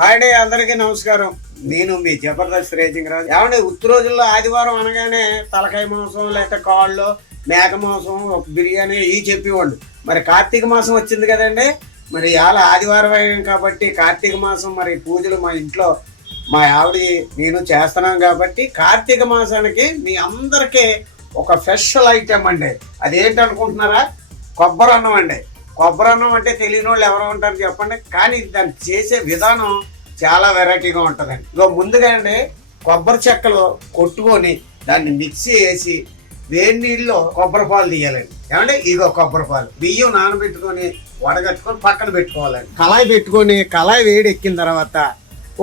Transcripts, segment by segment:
Hi అండి, అందరికీ నమస్కారం. నేను మీ జబర్దస్త్ రేజింగ్ రాజు. ఏమంటే ఉత్తి రోజుల్లో ఆదివారం అనగానే తలకాయ మాంసం లేకపోతే కాళ్ళు మేక మాంసం ఒక బిర్యానీ ఇవి చెప్పేవాళ్ళు. మరి కార్తీక మాసం వచ్చింది కదండి. మరి ఇవాళ ఆదివారం అయ్యాం కాబట్టి కార్తీక మాసం మరి పూజలు మా ఇంట్లో మా ఆవిడ నేను చేస్తున్నాం కాబట్టి కార్తీక మాసానికి మీ అందరికీ ఒక స్పెషల్ ఐటెం అండి. అదేంటనుకుంటున్నారా? కొబ్బరి అన్నం అండి. కొబ్బరి అన్నం అంటే తెలియని వాళ్ళు ఎవరో ఉంటారు చెప్పండి. కానీ దాన్ని చేసే విధానం చాలా వెరైటీగా ఉంటుందండి. ఇగో ముందుగా అండి కొబ్బరి చెక్కలు కొట్టుకొని దాన్ని మిక్సీ వేసి వేడి నీళ్ళలో కొబ్బరి పాలు తీయాలండి. ఏమంటే ఇగో కొబ్బరి పాలు బియ్యం నానబెట్టుకొని వడగట్టుకొని పక్కన పెట్టుకోవాలండి. కళాయి పెట్టుకొని కళాయి వేడి ఎక్కిన తర్వాత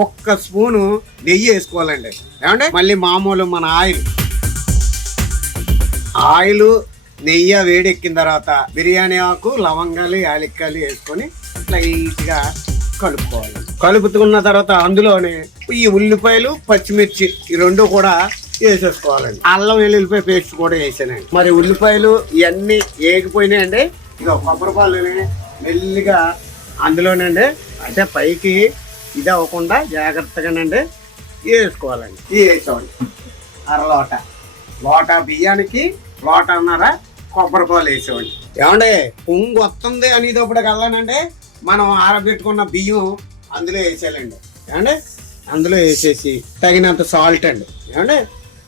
ఒక్క స్పూను నెయ్యి వేసుకోవాలండి. ఏమంటే మళ్ళీ మామూలు మన ఆయిల్ నెయ్యి వేడెక్కిన తర్వాత బిర్యానీ ఆకు లవంగాలు యాలక్కాయలు వేసుకొని లైట్గా కలుపుకోవాలి. కలుపుతున్న తర్వాత అందులోనే ఈ ఉల్లిపాయలు పచ్చిమిర్చి ఈ రెండు కూడా వేసేసుకోవాలండి. అల్లం వెల్లుల్లిపాయ పేస్ట్ కూడా వేసానండి. మరి ఉల్లిపాయలు ఇవన్నీ వేగిపోయినాయండి. ఇక కొబ్బరి పాలని మెల్లిగా అందులోనండి అంటే పైకి ఇది అవ్వకుండా జాగ్రత్తగానండి వేసుకోవాలండి. ఇవి వేసామండి. లోట బియ్యానికి లోటన్నర కొబ్బరి పాలు వేసేవాడి. ఏమంటే పొంగు వస్తుంది అనేటప్పుడు కల్లానంటే మనం ఆరబెట్టుకున్న బియ్యం అందులో వేసేయాలండి. ఏమంటే అందులో వేసేసి తగినంత సాల్ట్ అండి. ఏమంటే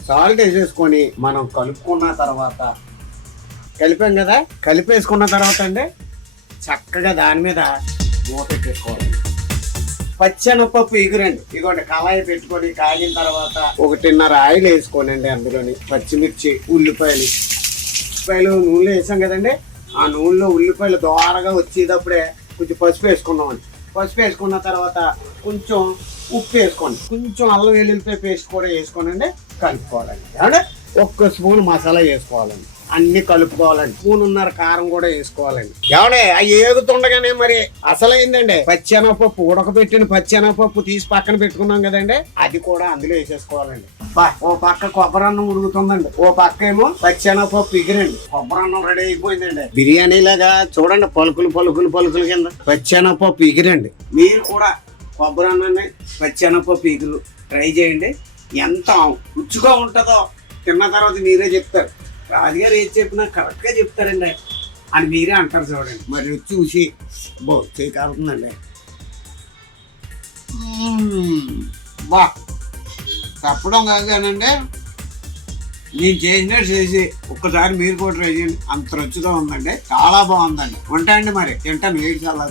సాల్ట్ వేసేసుకొని మనం కలుపుకున్న తర్వాత కలిపాం కదా, కలిపేసుకున్న తర్వాత అండి చక్కగా దాని మీద మూత పెట్టేసుకోవాలండి. పచ్చెనపప్పు ఎగురండి. ఇదిగోండి కళాయి పెట్టుకొని కాగిన తర్వాత 1.5 ఆయిల్ వేసుకోనండి. అందులోని పచ్చిమిర్చి ఉల్లిపాయలు నూనెలో వేసాం కదండి. ఆ నూనెలో ఉల్లిపాయలు దోరగా వచ్చేటప్పుడే కొంచెం పసుపు వేసుకున్నామండి. పసుపు వేసుకున్న తర్వాత కొంచెం ఉప్పు వేసుకోండి. కొంచెం అల్లం వెల్లుల్లిపాయ పేస్ట్ కూడా వేసుకోనండి. కలుపుకోవాలండి. అంటే ఒక్క స్పూన్ మసాలా వేసుకోవాలండి. అన్ని కలుపుకోవాలండి. స్పూనున్నర కారం కూడా వేసుకోవాలండి. ఏమంటే అవి ఏగుతుండగానే మరి అసలైందండి పచ్చెనపప్పు, ఉడకబెట్టిన పచ్చెనపప్పు తీసి పక్కన పెట్టుకున్నాం కదండి, అది కూడా అందులో వేసేసుకోవాలండి. ఓ పక్క కొబ్బరి అన్నం ఉడుకుతుందండి, ఓ పక్క ఏమో పచ్చెనపప్పు ఎగిరండి. కొబ్బరి అన్నం రెడీ అయిపోయిందండి. బిర్యానీ లాగా చూడండి పలుకులు కింద పచ్చెనపప్పు ఎగిరండి. మీరు కూడా కొబ్బరి అన్నాన్ని పచ్చెనపప్పు ఎగురు ట్రై చేయండి. ఎంత రుచిగా ఉంటుందో తిన్న తర్వాత మీరే చెప్తారు. రాజుగారు ఏది చెప్పినా కరెక్ట్గా చెప్తారండి అని మీరే అంటారు. చూడండి మరి చూసి చేయి కాలుతుందండి. తప్పడం కాదు కానండి, నేను చేసినట్టు చేసి ఒక్కసారి మీరు కూడా ట్రై చేయండి. అంత రుచిగా ఉందండి, చాలా బాగుందండి. ఉంటాయండి మరి తింటాను. 7 సార్లు